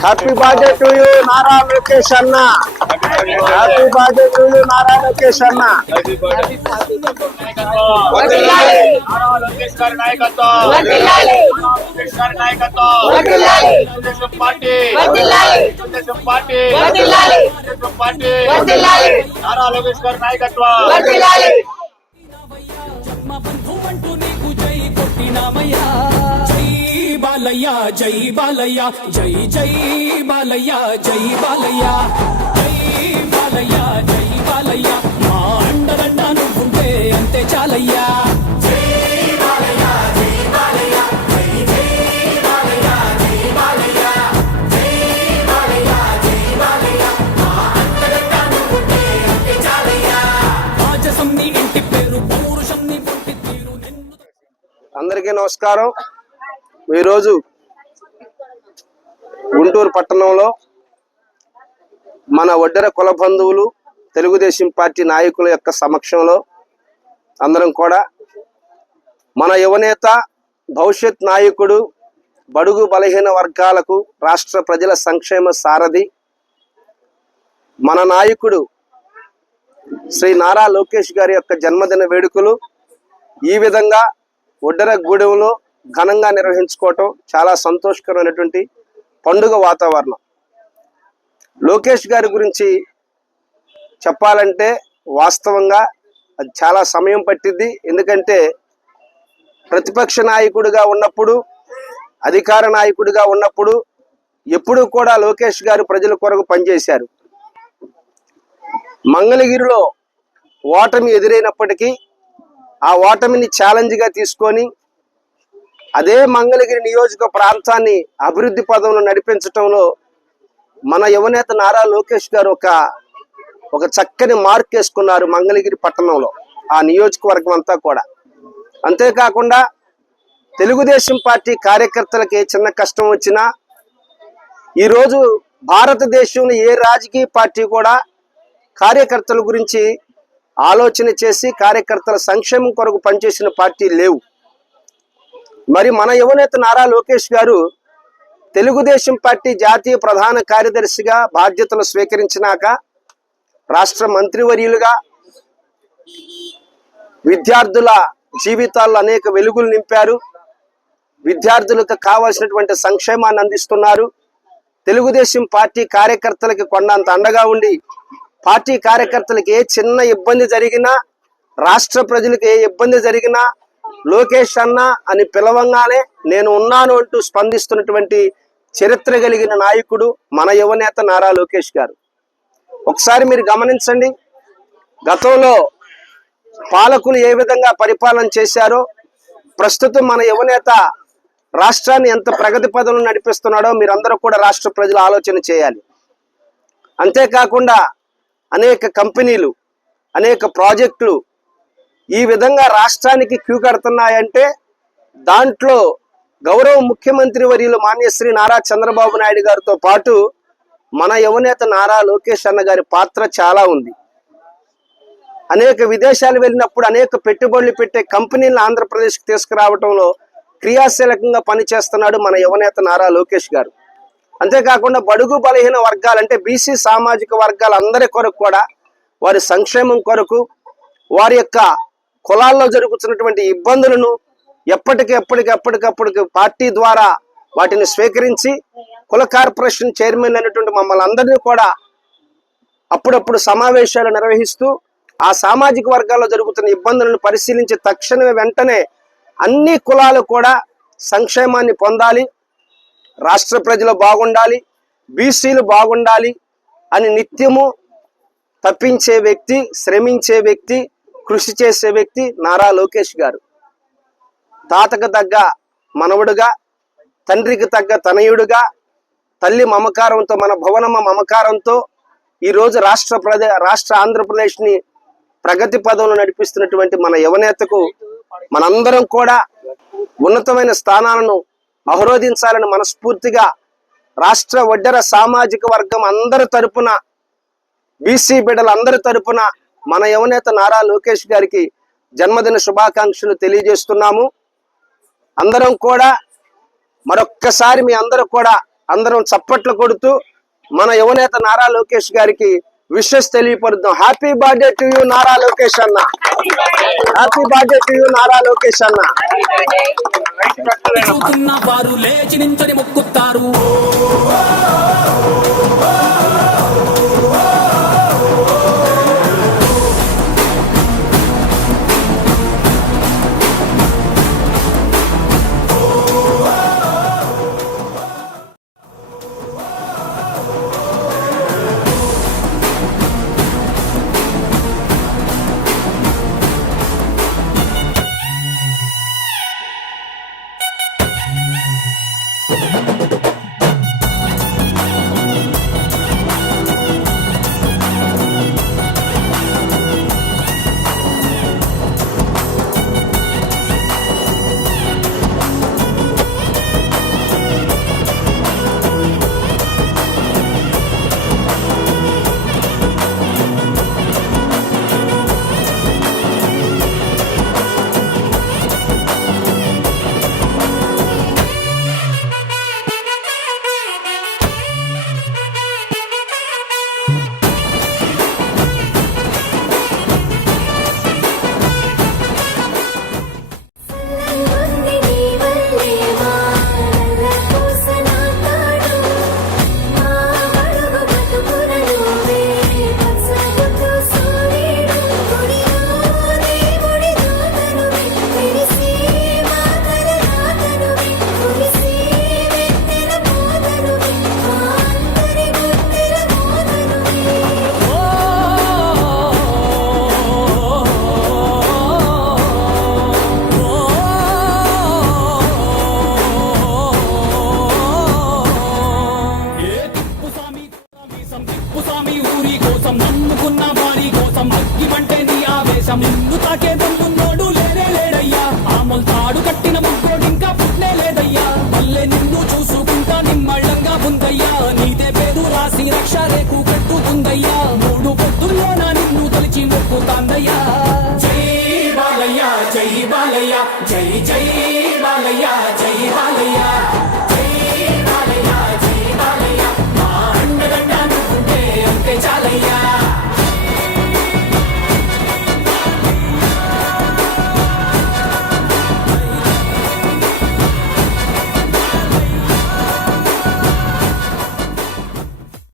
Happy birthday to you Nara Lokesh అన్న happy birthday to you Nara Lokesh అన్న వర్ధిల్లాలి. నారా లోకేష్ గారి నాయకత్వం వర్ధిల్లాలి. నారా లోకేష్ నీకు జై కొట్టినామయ్యా. జై బాలయ్య జై బాలయ్య జై జై బాలయ్య జై బాలయ్య. జై బాలయ్య జై బాలయ్య. మా అండదండ నువ్వుంటే అంతే చాలయ్యా. అందరికీ నమస్కారం. ఈరోజు గుంటూరు పట్టణంలో మన ఒడ్డెర కుల బంధువులు తెలుగుదేశం పార్టీ నాయకుల యొక్క సమక్షంలో అందరం కూడా మన యువనేత భవిష్యత్ నాయకుడు బడుగు బలహీన వర్గాలకు రాష్ట్ర ప్రజల సంక్షేమ సారథి మన నాయకుడు శ్రీ నారా లోకేష్ గారి యొక్క జన్మదిన వేడుకలు ఈ విధంగా గూడెంలో ఘనంగా నిర్వహించుకోవటం చాలా సంతోషకరమైనటువంటి పండుగ వాతావరణం. లోకేష్ గారి గురించి చెప్పాలంటే వాస్తవంగా అది చాలా సమయం పట్టింది ఎందుకంటే ప్రతిపక్ష నాయకుడిగా ఉన్నప్పుడు అధికార నాయకుడిగా ఉన్నప్పుడు ఎప్పుడూ కూడా లోకేష్ గారు ప్రజల కొరకు పనిచేశారు. మంగళగిరిలో ఓటమి ఎదురైనప్పటికీ ఆ ఓటమిని ఛాలెంజ్గా తీసుకొని అదే మంగళగిరి నియోజక ప్రాంతాన్ని అభివృద్ధి పదంలో నడిపించటంలో మన యువనేత నారా లోకేష్ గారు ఒక ఒక చక్కని మార్క్ వేసుకున్నారు మంగళగిరి పట్టణంలో ఆ నియోజకవర్గం అంతా కూడా. అంతేకాకుండా తెలుగుదేశం పార్టీ కార్యకర్తలకి ఏ చిన్న కష్టం వచ్చినా ఈరోజు భారతదేశంలో ఏ రాజకీయ పార్టీ కూడా కార్యకర్తల గురించి ఆలోచన చేసి కార్యకర్తల సంక్షేమం కొరకు పనిచేసిన పార్టీ లేవు. మరి మన యువనేత నారా లోకేష్ గారు తెలుగుదేశం పార్టీ జాతీయ ప్రధాన కార్యదర్శిగా బాధ్యతలు స్వీకరించినాక రాష్ట్ర మంత్రివర్యులుగా విద్యార్థుల జీవితాల్లో అనేక వెలుగులు నింపారు. విద్యార్థులకు కావాల్సినటువంటి సంక్షేమాన్ని అందిస్తున్నారు. తెలుగుదేశం పార్టీ కార్యకర్తలకి కొండంత అండగా ఉండి పార్టీ కార్యకర్తలకి ఏ చిన్న ఇబ్బంది జరిగినా రాష్ట్ర ప్రజలకు ఏ ఇబ్బంది జరిగినా లోకేష్ అన్న అని పిలవంగానే నేను ఉన్నాను అంటూ స్పందిస్తున్నటువంటి చరిత్ర కలిగిన నాయకుడు మన యువనేత నారా లోకేష్ గారు. ఒకసారి మీరు గమనించండి గతంలో పాలకులు ఏ విధంగా పరిపాలన చేశారో ప్రస్తుతం మన యువనేత రాష్ట్రాన్ని ఎంత ప్రగతి పదంలో నడిపిస్తున్నాడో మీరందరూ కూడా రాష్ట్ర ప్రజలు ఆలోచన చేయాలి. అంతేకాకుండా అనేక కంపెనీలు అనేక ప్రాజెక్టులు ఈ విధంగా రాష్ట్రానికి క్యూ కడుతున్నాయంటే దాంట్లో గౌరవ ముఖ్యమంత్రి వర్యులు మాన్యశ్రీ నారా చంద్రబాబు నాయుడు గారితో పాటు మన యువనేత నారా లోకేష్ అన్న గారి పాత్ర చాలా ఉంది. అనేక విదేశాలు వెళ్ళినప్పుడు అనేక పెట్టుబడులు పెట్టే కంపెనీలను ఆంధ్రప్రదేశ్కి తీసుకురావడంలో క్రియాశీలకంగా పనిచేస్తున్నాడు మన యువనేత నారా లోకేష్ గారు. అంతేకాకుండా బడుగు బలహీన వర్గాలు అంటే బీసీ సామాజిక వర్గాల అందరి కొరకు కూడా వారి సంక్షేమం కొరకు వారి యొక్క కులాల్లో జరుగుతున్నటువంటి ఇబ్బందులను ఎప్పటికి ఎప్పటికి పార్టీ ద్వారా వాటిని స్వీకరించి కుల కార్పొరేషన్ చైర్మన్ అయినటువంటి మమ్మల్ని అందరినీ కూడా అప్పుడప్పుడు సమావేశాలు నిర్వహిస్తూ ఆ సామాజిక వర్గాల్లో జరుగుతున్న ఇబ్బందులను పరిశీలించి తక్షణమే వెంటనే అన్ని కులాలు కూడా సంక్షేమాన్ని పొందాలి. రాష్ట్ర ప్రజలు బాగుండాలి బీసీలు బాగుండాలి అని నిత్యము తప్పించే వ్యక్తి శ్రమించే వ్యక్తి కృషి చేసే వ్యక్తి నారా లోకేష్ గారు. తాతకు తగ్గ మనవడుగా తండ్రికి తగ్గ తనయుడుగా తల్లి మమకారంతో మన భవనమ్మ మమకారంతో ఈరోజు రాష్ట్ర ప్రదే రాష్ట్ర ఆంధ్రప్రదేశ్ని ప్రగతి పదంలో నడిపిస్తున్నటువంటి మన యువనేతకు మనందరం కూడా ఉన్నతమైన స్థానాలను అవరోధించాలని మనస్ఫూర్తిగా రాష్ట్ర వడ్డర సామాజిక వర్గం అందరి తరపున బీసీ బిడ్డలందరి తరపున మన యువనేత నారా లోకేష్ గారికి జన్మదిన శుభాకాంక్షలు తెలియజేస్తున్నాము. అందరం కూడా మరొక్కసారి మీ అందరూ కూడా అందరం చప్పట్లు కొడుతూ మన యువనేత నారా లోకేష్ గారికి wishes తెలియపరుద్దాం. Happy birthday to you Nara Lokesh అన్న. Happy birthday to you Nara Lokesh అన్న చూస్తున్న వారు లేచి నించని మొక్కుతారు. కోసం నమ్ముకున్న వారి కోసం అగ్గిమంటే నీ ఆవేశం. నిన్ను తాకే దమ్మున్నోడు లేనే లేడయ్యా ఆమల్ తాడు కట్టిన ముక్కోడు ఇంకా పుట్టే లేదయ్యా. మళ్ళీ నిన్ను చూసుకుంటా నిమ్మళ్ళంగా ఉందయ్యా. నీదే పేరు రాసి రక్ష రేకు కట్టుకుందయ్యా మూడు పొద్దుల్లోన నిన్ను తలిచి మొక్కుతాందయ్యా. జై బాలయ్య జై బాలయ్య జై జై